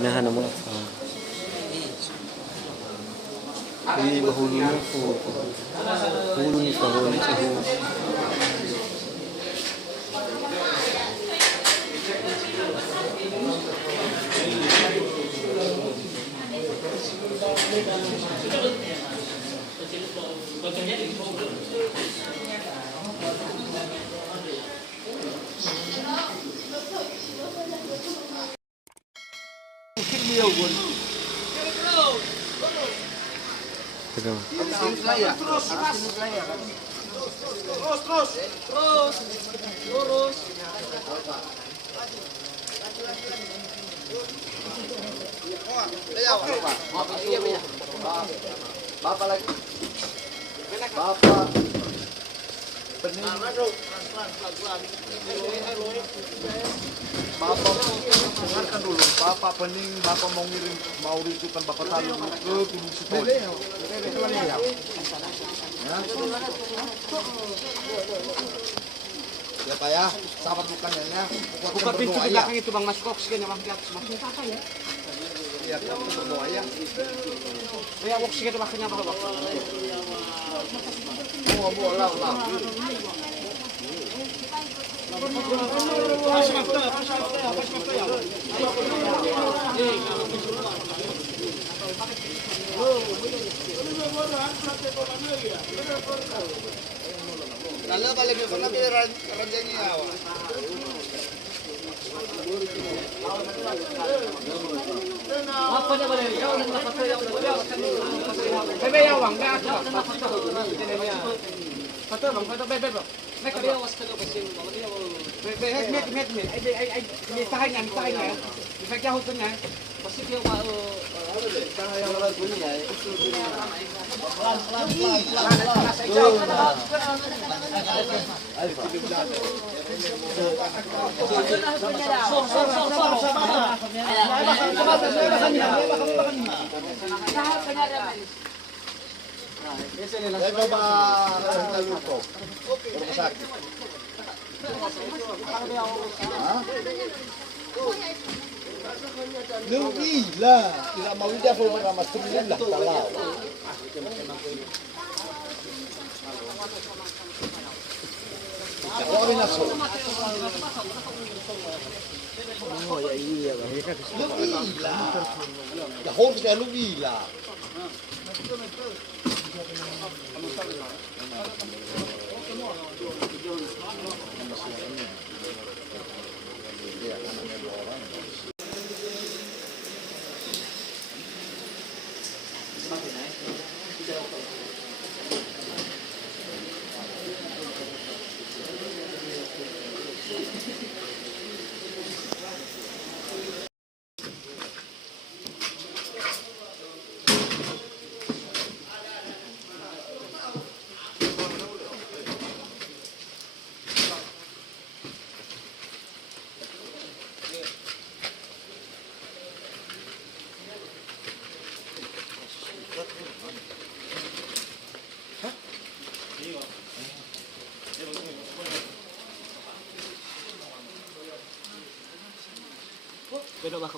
Hinahanap mo. Hindi mahulog po. Hulog ni kahulog sa hulog. Terus. Bapak lagi. Bapak. Bening. Bapak dengarkan dulu. Bapak pening. Bapak mau ritukan Bapak taruh ke Gunung Sitoli. Ya. Ya Pak ya, sahabat bukannya ya. Buka pintu di belakang itu Bang, masuk oksigen ya Bang. Maksudnya apa ya? Iya, kita berdoa ya. Ya oksigen maksudnya apa Bang? Oh, bola. Lalu balik ke sana pilih ranjangnya awak. Apa dia boleh? Bebe ya Bang, dah ada. Foto Bang, foto bebe Bang. Mereka dia was ke besin, Bang. Dia met. Ai tahannya. Efeknya hutunnya. Pasti dia Saya coba kita lupa. Rumah sakit. Lu gila, tidak mau dia pun bernama sembilan lah kalau. Kalau ada nafsu. Oh ya iya Bang. Lu gila. Ya harusnya lu gila. Belok bah.